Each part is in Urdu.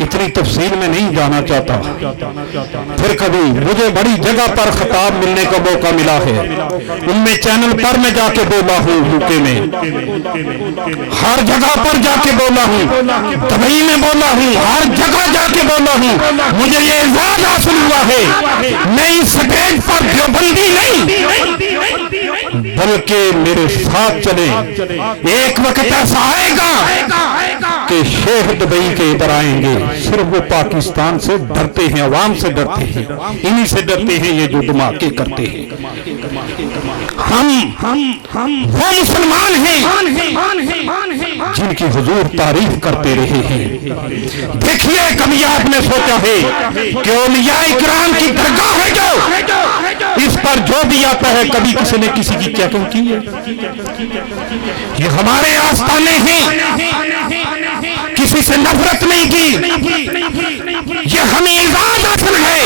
اتنی تفصیل میں نہیں جانا چاہتا. پھر کبھی مجھے بڑی جگہ پر خطاب ملنے کا موقع ملا ہے. ان میں چینل پر میں جا کے بولا ہوں, یوکے میں ہر جگہ پر جا کے بولا ہوں, دبئی میں بولا ہوں, ہر جگہ جا کے بولا ہوں. مجھے یہ اعزاز حاصل ہوا ہے میں اس سٹیج پر دیوبندی نہیں بلکہ میرے ساتھ چلے. ایک وقت ایسا آئے گا کہ شیخ دبئی کے ادھر آئیں گے. صرف وہ پاکستان سے ڈرتے ہیں, عوام سے ڈرتے ہیں, انہی سے ڈرتے ہیں یہ جو دھماکے کرتے ہیں. ہم وہ مسلمان ہیں جن کی حضور تعریف کرتے رہے ہیں. دیکھیے کبھی آپ نے سوچا ہے کہ اولیاء اکرام کی درگاہ ہے جو اس پر جو بھی آتا ہے کبھی کسی نے کسی کی چیکنگ کی ہے؟ یہ ہمارے آستانے ہیں, کسی سے نفرت نہیں کی. یہ ہمیں اعزاز حاصل ہے,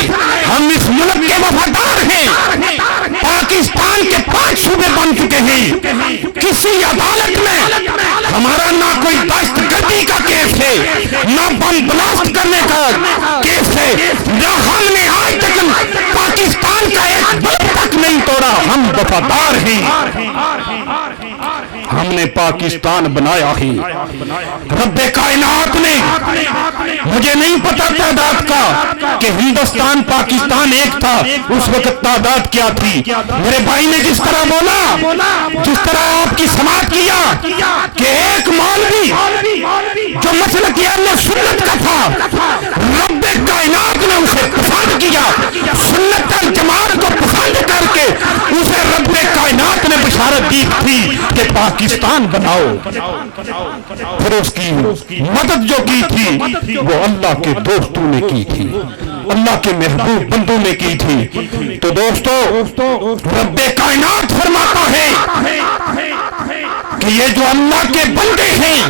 ہم اس ملک کے وفادار ہیں. پاکستان کے 5 صوبے بن چکے ہیں. کسی عدالت میں ہمارا نہ کوئی دہشت گردی کا کیس ہے, نہ بم بلاسٹ کرنے کا کیس ہے, نہ ہم نے آج تک پاکستان کا ایک بم تک نہیں توڑا. ہم وفادار ہیں, ہم نے پاکستان بنایا ہے. رب کائنات نے, مجھے نہیں پتا تعداد کا کہ ہندوستان پاکستان ایک تھا اس وقت تعداد کیا تھی. میرے بھائی نے جس طرح بولا, جس طرح آپ کی سماعت کیا کہ ایک مولوی جو مسلک اہل سنت کا تھا, رب کائنات نے اسے پسند کیا. سنت الجماعت کو پسند کر کے اسے رب کائنات نے بشارت دی تھی کہ پاکستان بناؤ. پھر اس کی مدد جو کی تھی وہ اللہ کے دوستوں نے کی تھی, اللہ کے محبوب بندوں نے کی تھی. تو دوستو رب کائنات فرماتا ہے کہ یہ جو اللہ کے بندے ہیں,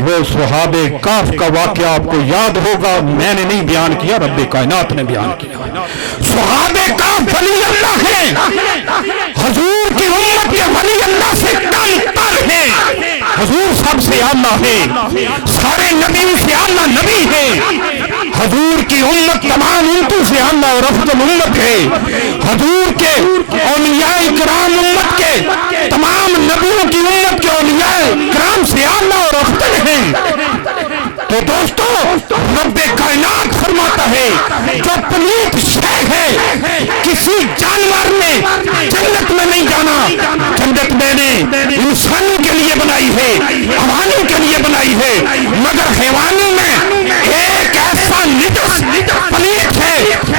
وہ صحابہ کاف کا واقعہ آپ کو یاد ہوگا, میں نے نہیں بیان کیا, رب کائنات نے بیان کیا. صحابہ کاف ولی اللہ ہیں, حضور کی امت کے ولی اللہ سے کم تر ہیں. حضور سب سے اعلیٰ ہے, سارے نبیوں سے اعلیٰ نبی ہے. حضور کی امت تمام امتوں سے اعلیٰ اور افضل امت ہے. حضور کے اولیاء کرام امت کے تمام نبیوں کی امت کے اولیاء کرام سے اعلیٰ اور افضل ہیں. تو دوستو رب کائنات فرماتا ہے جو پلیت شے ہے کسی جانور نے جنت میں نہیں جانا. جنت میں نے انسانوں کے لیے بنائی ہے, حیوانوں کے لیے بنائی ہے, مگر حیوانوں میں ایک ایسا نجس پلیت ہے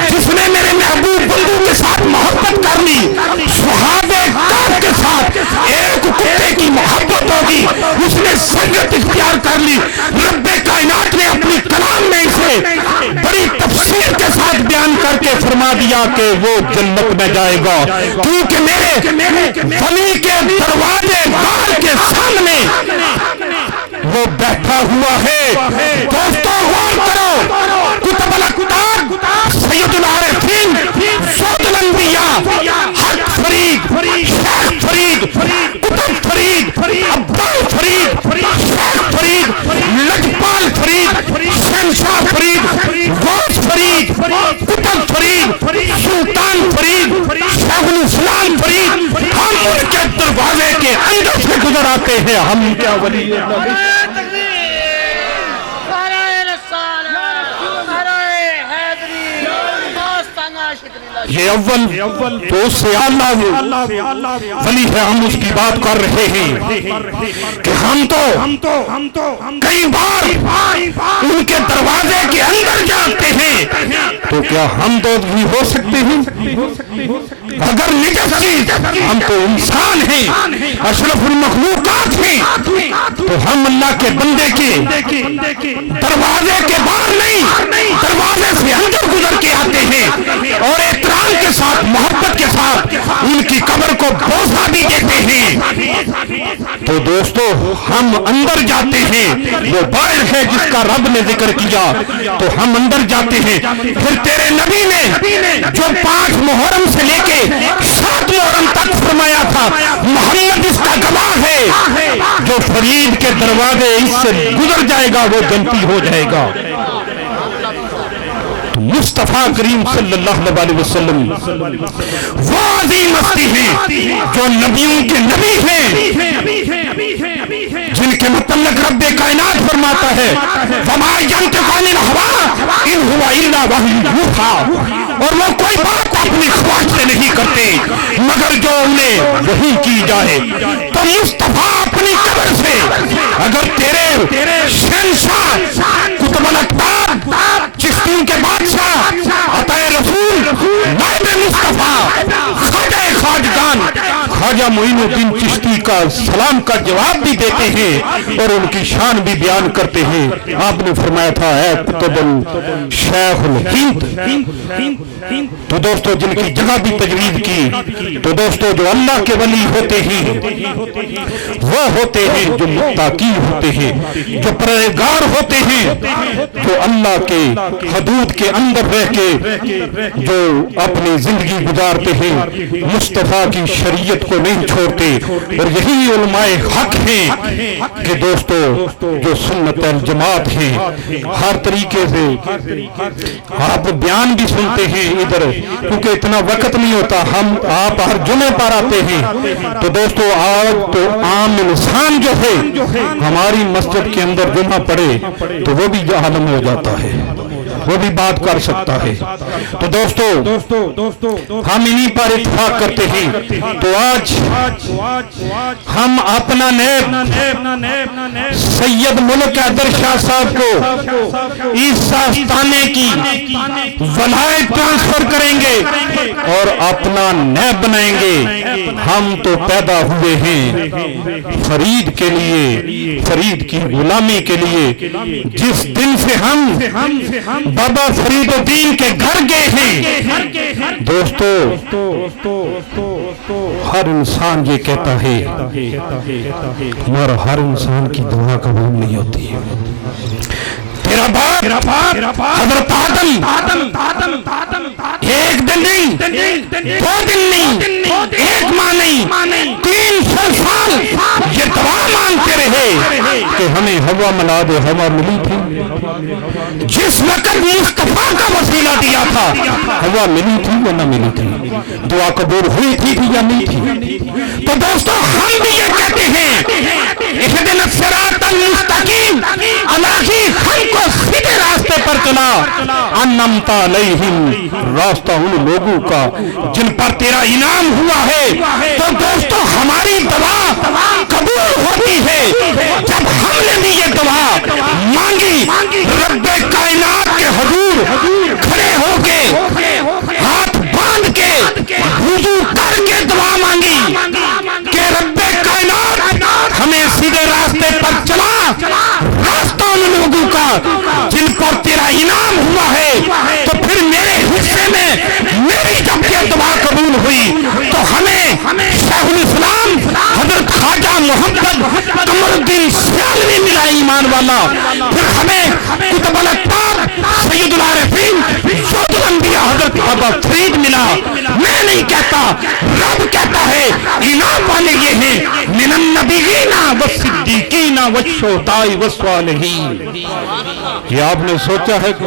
جس نے میرے محبوب بندوں کے ساتھ محبت کر لی. صحابہ کاف کے ساتھ ایک کتے کی محبت ہوگی, اس نے سنگت اختیار کر لی. رب کائنات نے اپنی کلام میں اسے بڑی تفسیر کے ساتھ بیان کر کے فرما دیا کہ وہ جنت میں جائے گا کیونکہ میرے ولی کے دروازے بار کے سامنے وہ بیٹھا ہوا ہے. دوستو غور کرو, کتب الاقطاب, سید العارفین, سعد الانبیاء, حق فرید, شیخ فرید, کتب فرید, عبدال فرید, شیخ فرید, لجپال فرید, شہنشاہ فرید, غوث فرید, کتب فرید, سلطان فرید, شیخ الاسلام فرید, ہم ان کے دروازے کے اندر سے گزر آتے ہیں. ہم کیا ولی یہ اول تو اس سے اعلیٰ ولی ہے. ہم اس کی بات کر رہے ہیں کہ ہم تو کئی بار ان کے دروازے کے اندر جاتے ہیں, تو کیا ہم تو بھی ہو سکتے ہیں؟ اگر نجس چیز, ہم تو انسان ہیں, اشرف المخلوقات ہیں, تو ہم اللہ کے بندے کے دروازے کے باہر نہیں, دروازے سے اندر گزر کے آتے ہیں اور احترام کے ساتھ, محبت کے ساتھ ان کی قبر کو بوسہ بھی دیتے ہیں. تو دوستو ہم اندر جاتے ہیں, وہ باہر ہے جس کا رب نے ذکر کیا, تو ہم اندر جاتے ہیں. پھر تیرے نبی نے جو 5 محرم سے لے کے 7 محرم تک فرمایا تھا, محمد اس کا گواہ ہے, جو فرید کے دروازے اس سے گزر جائے گا وہ جنتی ہو جائے گا. تو مصطفیٰ کریم صلی اللہ علیہ وسلم وہ عظیم ہستی ہیں جو نبیوں کے نبی ہیں، جن کے متعلق رب کائنات فرماتا ہے وما ينطق عن الهوى ان هو الا وحی یوحی، اور وہ کوئی بات اپنی خواہش سے نہیں کرتے مگر جو انہیں وحی کی جائے۔ تو مصطفیٰ اپنی قبر سے اگر تیرے شہنشاہ قطب الاقطاب چشتیوں کے بادشاہ عطا رسول نائب مصطفیٰ خواجہ خواجگان خواجہ معین الدین چشتی کا سلام کا جواب بھی دیتے ہیں اور ان کی شان بھی بیان کرتے ہیں۔ آپ نے فرمایا تھا اے قطب الشیخ الہند، تو دوستو جن کی جگہ بھی تجوید کی، تو دوستو جو اللہ کے ولی ہوتے ہیں وہ ہوتے ہیں جو متقی ہوتے ہیں، جو پرہیزگار ہوتے ہیں، جو اللہ کے حدود کے اندر رہ کے جو اپنی زندگی گزارتے ہیں، مصطفیٰ کی شریعت کو نہیں چھوڑتے۔ اور یہی علماء حق ہیں کہ دوستو جو سنت الجماعت ہیں، ہر طریقے سے آپ بیان بھی سنتے ہیں ادھر، کیونکہ اتنا وقت نہیں ہوتا، آپ ہر جمعے پر آتے ہیں، تو دوستو آج تو عام انسان جو ہے ہماری مسجد کے اندر جمعہ پڑھے تو وہ بھی عالم ہو جاتا ہے، وہ بھی بات کر سکتا ہے۔ تو دوستو ہم انہی پر اتفاق کرتے ہیں۔ تو آج ہم اپنا نیب سید ملک حیدر شاہ صاحب کو اس آستانے کی ولایت ٹرانسفر کریں گے اور اپنا نیب بنائیں گے۔ ہم تو پیدا ہوئے ہیں فرید کے لیے، فرید کی غلامی کے لیے۔ جس دن سے ہم بابا فرید الدین کے گھر گئے ہیں، دوستو ہر انسان یہ کہتا ہے مگر ہر انسان کی دعا قبول نہیں ہوتی۔ تیرا باپ حضرت آدم ایک دن نہیں، دو دن نہیں، ایک ماہ نہیں، 300 سال یہ دعا مانگتے رہے کہ ہمیں ہوا ملا دے۔ ہوا ملی تھی جس وقت مصطفیٰ کا وسیلہ دیا تھا، ہوا ملی تھی یا نہ ملی تھی؟ دعا قبول ہوئی تھی یا نہیں تھی؟ تو دوستو ہم بھی یہ کہتے ہیں اہدنا الصراط المستقیم، الہی ہم کو سیدھے راستے پر چلا، انعمت علیہم، راستہ ان لوگوں کا جن پر تیرا انعام ہوا ہے۔ تو دوستو ہماری دعا قبول ہوتی ہے جب ہم نے بھی یہ دعا مانگی، رب کائنات کے حضور کھڑے ہو کے ہاتھ باندھ کے وضو کر کے دعا مانگی کہ رب کائنات ہمیں سیدھے راستے پر چلا، راستہ ان لوگوں کا جن پر تیرا انعام ہوا ہے۔ تو پھر میرے حصے میں میری جب یہ دعا قبول ہوئی تو ہمیں شیخ الاسلام حضرت خواجہ محمد قمر الدین سیالوی ملا ایمان والا، پھر ہمیں قطب الاقطاب سید العارفین سید الانبیاء حضرت بابا فرید ملا۔ میں نہیں کہتا، رب کہتا ہے انعام والے یہ ہیں من النبیین والصدیقین والشہداء والصالحین۔ یہ آپ نے سوچا ہے کہ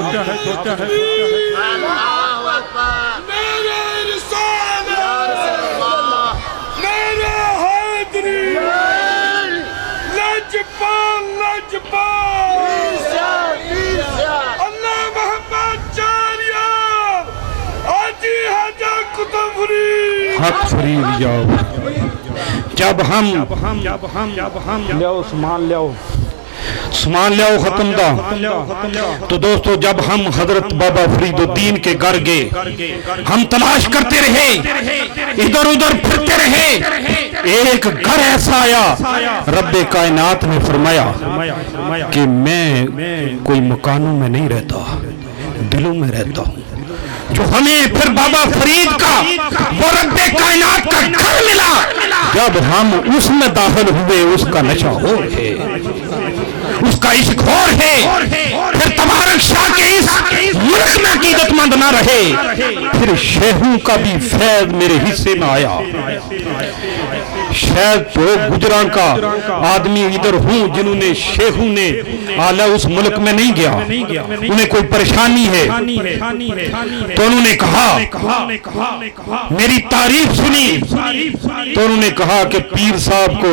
حق فرید جاؤ۔ جب ہم لیاؤ سمان لیاؤ ختم دا، تو دوستو جب ہم حضرت بابا فرید الدین کے گھر گئے، ہم تلاش کرتے رہے، ادھر ادھر پھرتے رہے، ایک گھر ایسا آیا، رب کائنات نے فرمایا کہ میں کوئی مکانوں میں نہیں رہتا، دلوں میں رہتا ہوں۔ جو ہمیں پھر بابا فرید کا وہ رب کائنات کا گھر ملا، جب ہم اس میں داخل ہوئے اس کا نشہ ہو ہے، اس کا عشق ہور ہے، پھر تبارک شاہ کے اس ملک میں عقیدت مند نہ رہے، پھر شیخوں کا بھی فیض میرے حصے میں آیا۔ شاید جو گجراں کا آدمی ادھر ہوں جنہوں نے شیخوں نے اعلیٰ اس ملک میں نہیں گیا، انہیں کوئی پریشانی ہے تو انہوں نے کہا میری تعریف سنی تو انہوں نے کہا کہ پیر صاحب کو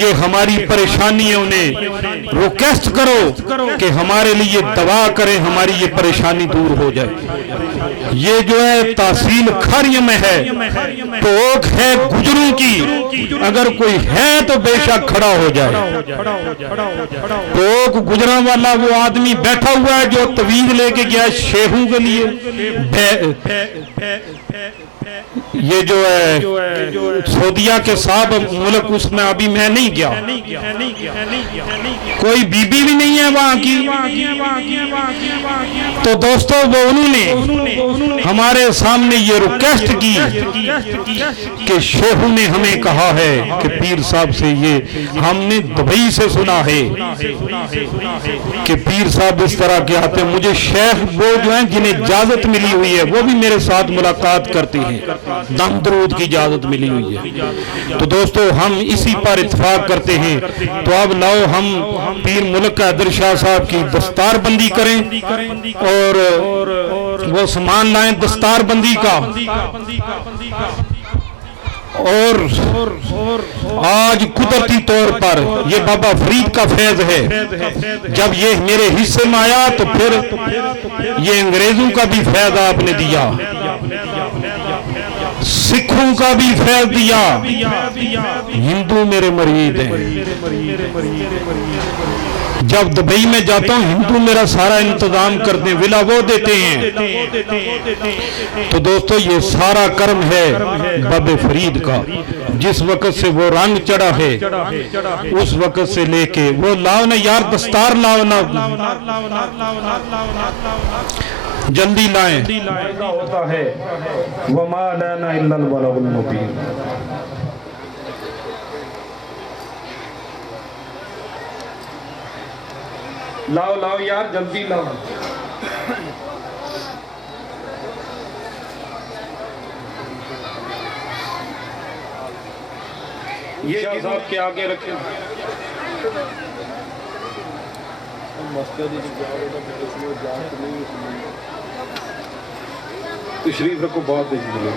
یہ ہماری پریشانیوں نے ریکویسٹ کرو کہ ہمارے لیے دعا کریں، ہماری یہ پریشانی دور ہو جائے۔ یہ جو ہے تحصیل کھاریہ میں ہے، ٹوک ہے گجروں کی، اگر کوئی ہے تو بے شک کھڑا ہو جائے۔ ٹوک گجراں والا وہ آدمی بیٹھا ہوا ہے جو تویز لے کے گیا شیخوں کے لیے، یہ جو ہے سعودیہ کے صاحب ملک، اس میں ابھی میں نہیں گیا، کوئی بی بی بھی نہیں ہے وہاں کی، تو دوستو وہ انہوں نے ہمارے سامنے یہ ریکویسٹ کی کہ شیخوں نے ہمیں کہا ہے کہ پیر صاحب سے یہ ہم نے دبئی سے سنا ہے کہ پیر صاحب اس طرح کے آتے ہیں، مجھے شیخ وہ جو ہیں جنہیں اجازت ملی ہوئی ہے وہ بھی میرے ساتھ ملاقات کرتے ہیں، دم درود کی اجازت ملی ہوئی ہے۔ تو دوستو ہم اسی پر اتفاق کرتے ہیں، تو اب لاؤ ہم پیر ملک حیدر شاہ صاحب کی دستار بندی کریں اور وہ سامان لائیں دستار بندی کا۔ اور آج قدرتی طور پر یہ بابا فرید کا فیض ہے، جب یہ میرے حصے میں آیا تو پھر یہ انگریزوں کا بھی فیض آپ نے دیا، سکھوں کا بھی فیض دیا، ہندو میرے مرید ہیں۔ جب دبئی میں جاتا ہوں ہندو میرا سارا انتظام کرتے ہیں، ولا وہ دیتے ہیں۔ تو دوستو یہ سارا کرم ہے بابے فرید کا، جس وقت سے وہ رنگ چڑھا ہے اس وقت سے لے کے وہ لاؤ نا یار دستار لاؤ نا، جلدی لائیں۔ ہوتا ہے وَمَا لَنَا إِلَّا الْبَلَغُ الْمُبِينُ۔ لاؤ لاؤ یار جلدی لاؤ۔ یہ شاہ صاحب کے آگے رکھیں۔ تشریف رکھو بہت دیجیے۔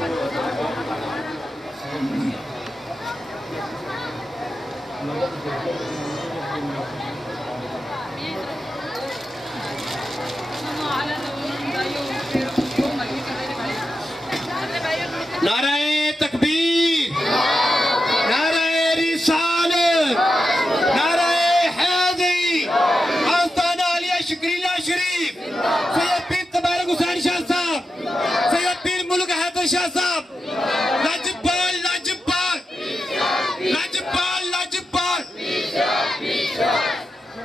نعرہ تکبیر، نعرہ رسالت، نعرہ حیدری، آستانہ علیہ شکریلہ شریف، سید پیر تبارک حسین شاہ صاحب، سید پیر ملک حیدر شاہ صاحب، لاجپال لاجپال لاجپال لاجپال۔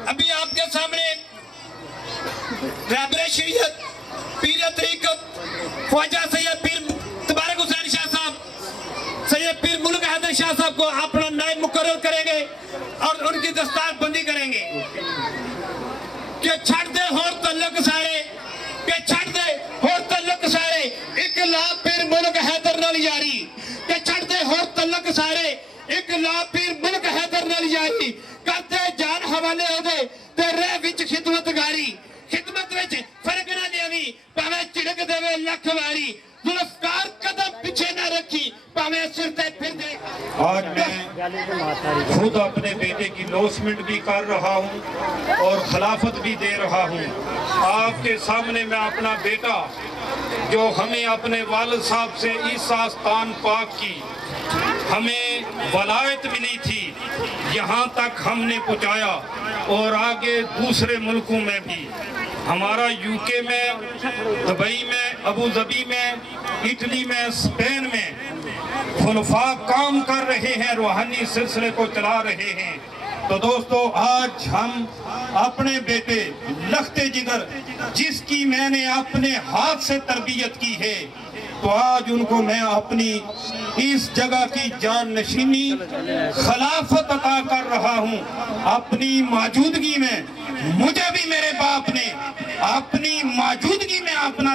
ابھی آپ کے سامنے رہبر شریعت پیر طریقت خواجہ سید پیر تبارک حسین شاہ صاحب، سید پیر ملک حیدر شاہ صاحب کو اپنا نائب مقرر کریں گے اور ان کی دستار بندی کریں گے کہ چھڑ دے ہور تعلق سارے، کہ چھڑ دے ہور تعلق سارے، اقلاب پیر ملک حیدر نال یاری، کہ چھڑ دے ہور تعلق سارے، اقلاب پیر ملک حیدر نال یاری، کرتے جان حوالے ہو دے تے رہ وچ خدمت گاری، خدمت وچ فرق نہ لیوی پاوے چڑک دے لکھ واری، ذوالفقار قدم پیچھے نہ رکھی پاوے سر تے پھر دے۔ آج میں خود اپنے بیٹے کی لوسمنٹ بھی کر رہا ہوں اور خلافت بھی دے رہا ہوں۔ آپ کے سامنے میں اپنا بیٹا جو ہمیں اپنے والد صاحب سے اس آستان پاک کی ہمیں ولایت ملی تھی، یہاں تک ہم نے پہنچایا اور آگے دوسرے ملکوں میں بھی، ہمارا یوکے میں، دبئی میں، ابو ظبی میں، اٹلی میں، اسپین میں خلفاء کام کر رہے ہیں، روحانی سلسلے کو چلا رہے ہیں۔ تو دوستو آج ہم اپنے بیٹے لخت جگر جس کی میں نے اپنے ہاتھ سے تربیت کی ہے، تو آج ان کو میں اپنی اس جگہ کی جان نشینی خلافت عطا کر رہا ہوں۔ اپنی موجودگی میں مجھے بھی میرے باپ نے اپنی موجودگی میں اپنا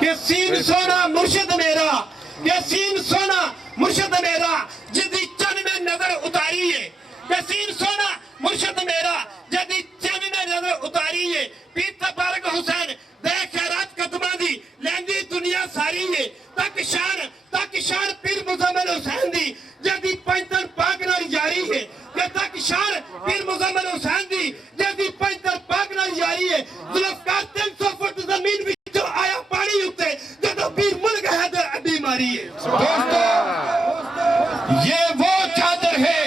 کہ سین سونا مرشد میرا، کہ سین سونا مرشد میرا جدی چن میں نظر اتاری ہے، کہ سین سونا مرشد میرا جدی چن میں نظر اتاری ہے، پیر تبارک حسین دے خیرات قدمہ دی لیندی دنیا ساری ہے، تک شان پیر مزمل حسین دی جدی پنجتر پاک نال جاری ہے، کہ تک شان پیر مزمل حسین دی جدی پنجتر پاک نال جاری ہے، ذوالفقار 300 فٹ زمین بھی جو آیا پانی ہوتے جدو پیر ملک حیدر اڈی ماری ہے۔ دوستو یہ وہ چادر ہے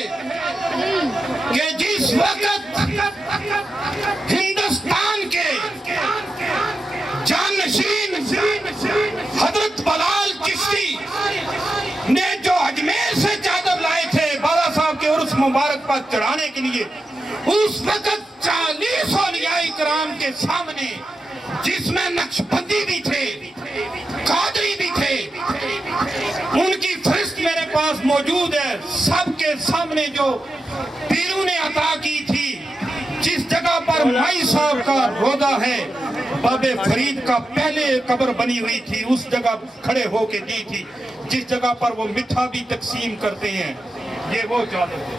کہ جس وقت ہندوستان کے جانشین حضرت بلال چشتی نے جو اجمیر سے چادر لائے تھے بابا صاحب کے عرس مبارک پر چڑھانے کے لیے، اس وقت 40 اولیاء کرام کے سامنے، جس میں نقش بندی بھی تھے، قادری بھی تھے، ان کی فہرست میرے پاس موجود ہے، سب کے سامنے جو پیروں نے عطا کی تھی، جس جگہ پر مائی صاحب کا روضہ ہے، بابے فرید کا پہلے قبر بنی ہوئی تھی، اس جگہ کھڑے ہو کے دی تھی، جس جگہ پر وہ مٹھا بھی تقسیم کرتے ہیں، یہ وہ چادر ہے۔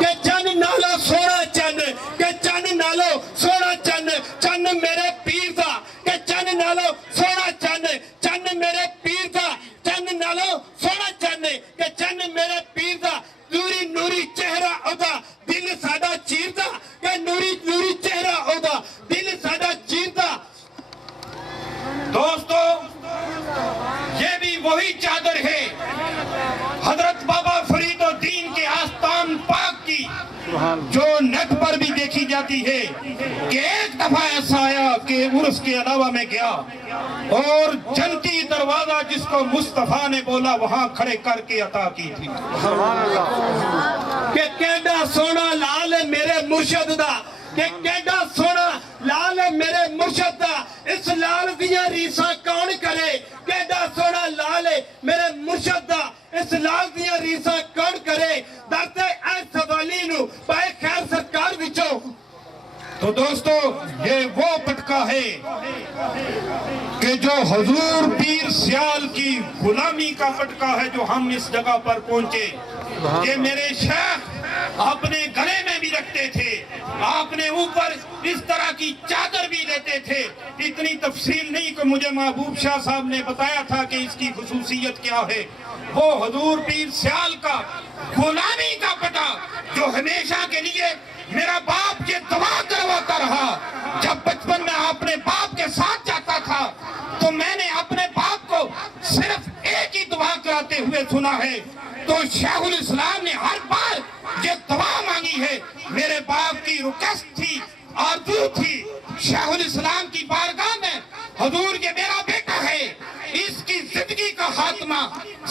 کہ چن نالو سونا چن، کہ چن نالو سونا چن، چن میرے پیر دا، کہ چن نالو سونا چن، چن میرے پیر دا، چن نالو سونا چن، کہ چن میرے پیر دا، نوری نوری چہرہ اودا دل ساڈا چیردا، کہ نوری نوری چہرہ اودا دل ساڈا چیردا۔ دوستو یہ بھی وہی چادر ہے حضرت بابا فرید الدین کے آستان پاک کی، جو نیٹ پر بھی دیکھی جاتی ہے کہ ایک دفعہ ایسا آیا کہ عرس کے علاوہ میں گیا اور جنتی دروازہ جس کو مصطفیٰ نے بولا وہاں کھڑے کر کے عطا کی تھی۔ کہ کیڈا سونا لال ہے میرے مرشد دا، کہ کیڈا سونا لال ہے میرے مرشد دا، اس لال دیاں ریساں کون کرے، کیڈا سونا لال ہے میرے مرشد دا، اس لال دیاں ریساں کون کرے، داتے اے سوالی نو پائے خیر سرکار وچوں۔ تو دوستو یہ وہ پٹکا ہے کہ جو حضور پیر سیال کی غلامی کا پٹکا ہے جو ہم اس جگہ پر پہنچے۔ یہ میرے شیخ اپنے گلے میں بھی رکھتے تھے، اپنے اوپر اس طرح کی چادر بھی لیتے تھے۔ اتنی تفصیل نہیں کہ مجھے محبوب شاہ صاحب نے بتایا تھا کہ اس کی خصوصیت کیا ہے۔ وہ حضور پیر سیال کا غلامی کا پٹا جو ہمیشہ کے لیے میرا باپ یہ دعا کرواتا رہا۔ جب بچپن میں اپنے باپ کے ساتھ جاتا تھا تو میں نے اپنے باپ کو صرف ایک ہی دعا کراتے ہوئے سنا ہے، تو شیخ الاسلام نے ہر بار یہ دعا مانگی ہے۔ میرے باپ کی ریکویسٹ تھی، آرزو تھی شیخ الاسلام کی بارگاہ میں، حضور یہ میرا بیٹا ہے، اس کی زندگی کا خاتمہ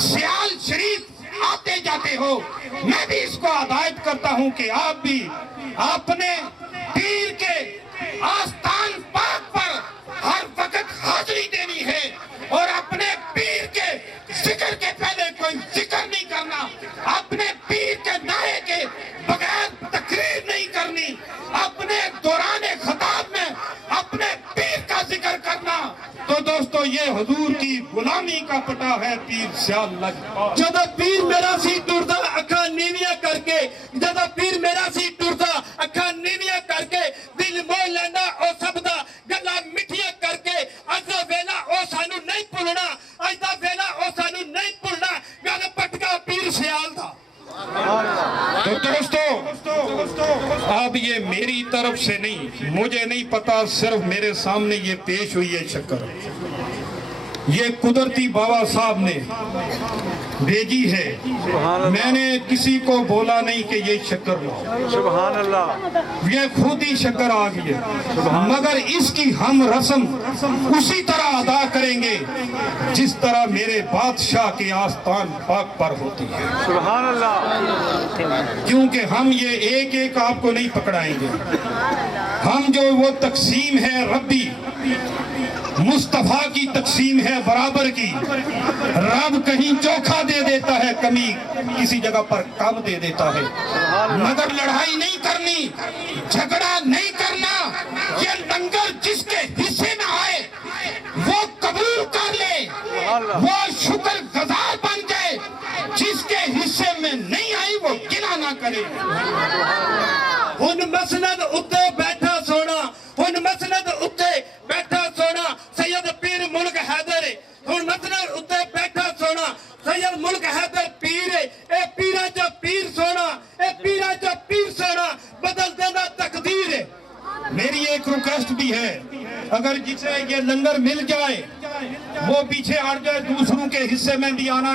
سیال شریف آتے جاتے ہو، میں بھی اس کو ہدایت کرتا ہوں کہ آپ بھی اپنے پیر کے آستان پاک پر ہر وقت حاضری دینی ہے اور اپنے پیر کے ذکر کے پہلے کوئی ذکر نہیں کرنا، اپنے پیر کے نعرے کے بغیر تقریر نہیں کرنی، اپنے دوران خطاب میں اپنے پیر کا ذکر کرنا۔ تو دوستو یہ حضور کی غلامی کا پٹا ہے پیر سیال لجپال۔ جدو پیر میرا سی ٹردا اکھاں نیویاں کر کے، جدو پیر میرا سی ٹردا اکھاں نیویاں کر کے، دل موہ لینا او سب دا گلا مٹھیاں کر کے، اج دا ویلا او سانو نہیں بھولنا، اج دا ویلا او سانو نہیں بھولنا، گل پٹکا پیر سیال دا۔ تو دوستو اب یہ میری طرف سے نہیں، مجھے نہیں پتا، صرف میرے سامنے یہ پیش ہوئی ہے شکر، یہ قدرتی بابا صاحب نے بھیجی ہے، میں نے کسی کو بولا نہیں کہ یہ شکر لاؤ، سبحان اللہ۔ یہ خود ہی شکر آ گئی ہے، مگر اس کی ہم رسم اسی طرح ادا کریں گے جس طرح میرے بادشاہ کے آستان پاک پر ہوتی ہے، سبحان اللہ۔ کیونکہ ہم یہ ایک ایک آپ کو نہیں پکڑائیں گے، ہم جو وہ تقسیم ہے ربی مصطفیٰ کی تقسیم ہے برابر کی، رب کہیں چوکھا دے دیتا ہے، کمی کسی جگہ پر کم دے دیتا ہے، مگر لڑائی نہیں کرنی، جھگڑا نہیں کرنا، یہ لنگر جس کے حصے میں آئے وہ قبول کر لے، وہ شکر گزار بن جائے، جس کے حصے میں نہیں آئی وہ گناہ نہ کرے۔ ان مسند اتے بیٹھا سونا، ان مسند اتے بیٹھا سونا سید پیر ملک حیدر، ان مسند اتے بیٹھا سونا سید ملک حیدر پیر، اے پیرا جو پیر سونا، اے پیرا جو پیر سونا بدل دینا تقدیر ہے۔ میری ایک ریکویسٹ بھی ہے، اگر جسے یہ لنگر مل جائے وہ پیچھے ہٹ جائے، دوسروں کے حصے میں بھی آنا۔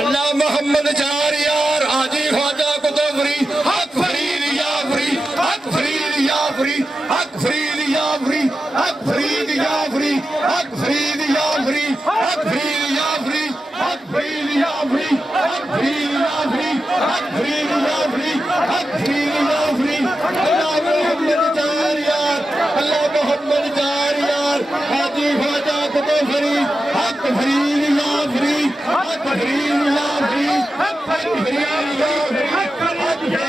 اللہ محمد چار یار حاجی خواجہ قطبری، حق فرید یا فری، حق فرید یا فری، حق فرید یا فری، حق فرید یا فری، حق فرید یا فری، حق فرید یا فری، حق فرید یا فری، حق فرید یا فری، حق فرید یا فری، حق فرید یا فری۔ اللہ محمد چار یار، اللہ محمد چار یار حاجی خواجہ قطبری، حق فرید یا فری، حق فرید یا فری، حق فرید یا فری، حق فرید یا فری، حق فرید یا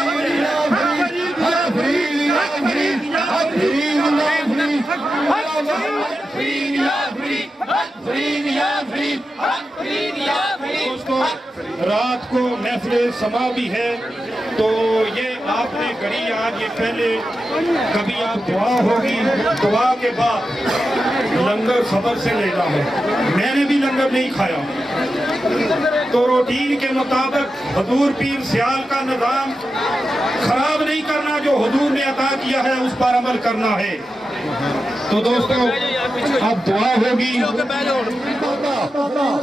فری، حق فرید یا فری، حق فرید یا فری، حق فرید یا فری، حق فرید یا فری۔ دوستو رات کو محفل سما بھی ہے، تو یہ آپ نے گھڑی آج یہ پہلے کبھی آپ دعا ہوگی، دعا کے بعد لنگر خبر سے لینا ہے۔ میں نے بھی لنگر نہیں کھایا، تو روٹین کے مطابق حضور پیر سیال کا نظام خراب نہیں کرنا، جو حضور نے عطا کیا ہے اس پر عمل کرنا ہے۔ تو دوستو اب دعا ہوگی۔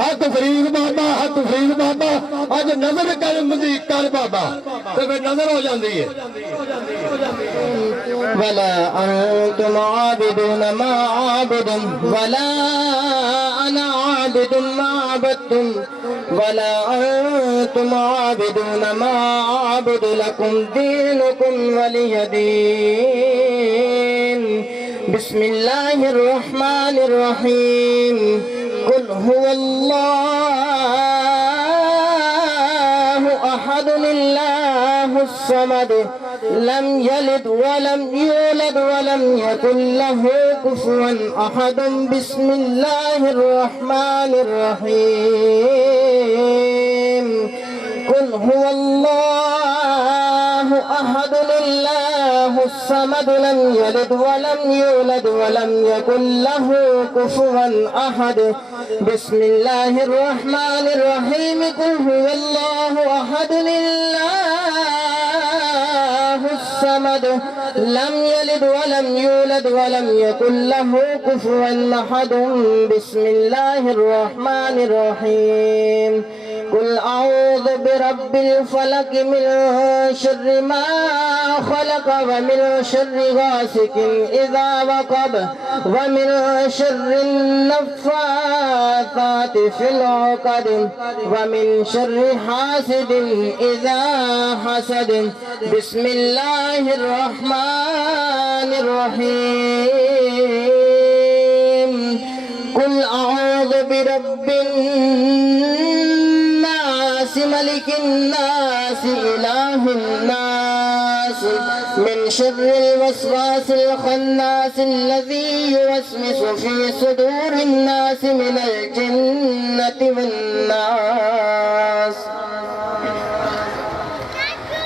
حق فرید بابا، حق فرید بابا، اج نظر کر مزید کر بابا، تو پھر نظر ہو جاندی ہے۔ ولا انتم عابدون ما عابد ولا انا عابد ما عبدتم ولا انتم عابدون ما عابد لكم دينكم ولي دين۔ بسم الله الرحمن الرحيم۔ قل هو الله أحد الله الصمد لم يلد ولم يولد ولم يكن له كفوا أحد۔ بسم الله الرحمن الرحيم۔ قل هو الله أحد الله الصمد لم يلد ولم يولد ولم يكن له كفوا أحد۔ بسم الله الرحمن الرحيم۔ قل هو الله أحد الله الصمد لم يلد ولم يولد ولم يكن له كفوا أحد۔ بسم الله الرحمن الرحيم۔ قل أعوذ برب الفلق من شر ما خلق ومن شر غاسق إذا وقب ومن شر النفاثات في العقد ومن شر حاسد إذا حسد۔ بسم الله الرحمن الرحيم۔ قل أعوذ برب الناس ملك الناس إله الناس من شر الوسواس الخناس الذي يوسوس في صدور الناس من الجنة والناس۔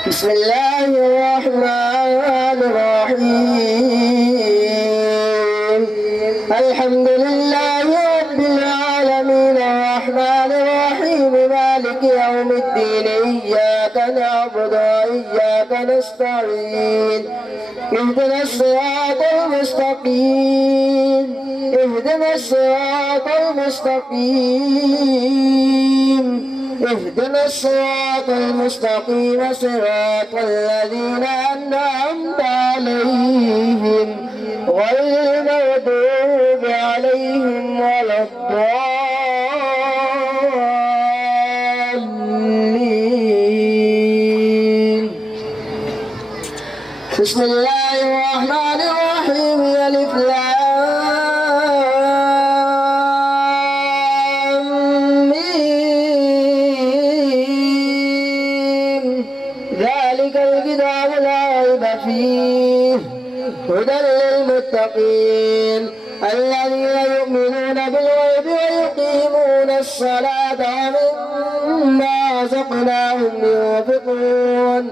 بسم الله الرحمن الرحيم۔ الحمد لله رب العالمين الرحمن الرحيم مالك يوم الدين إياك نعبد وإياك نستعين اهدنا الصراط المستقيم اهدنا الصراط المستقيم اهدنا الصراط المستقيم صراط الذين أنعمت عليهم غير المغضوب عليهم ولا الضالين۔ بسم الله الرحمن الرحيم ألف لام ميم ذلك الكتاب لا ريب فيه هدى للمتقين الذين يؤمنون بالغيب ويقيمون الصلاة ومما رزقناهم ينفقون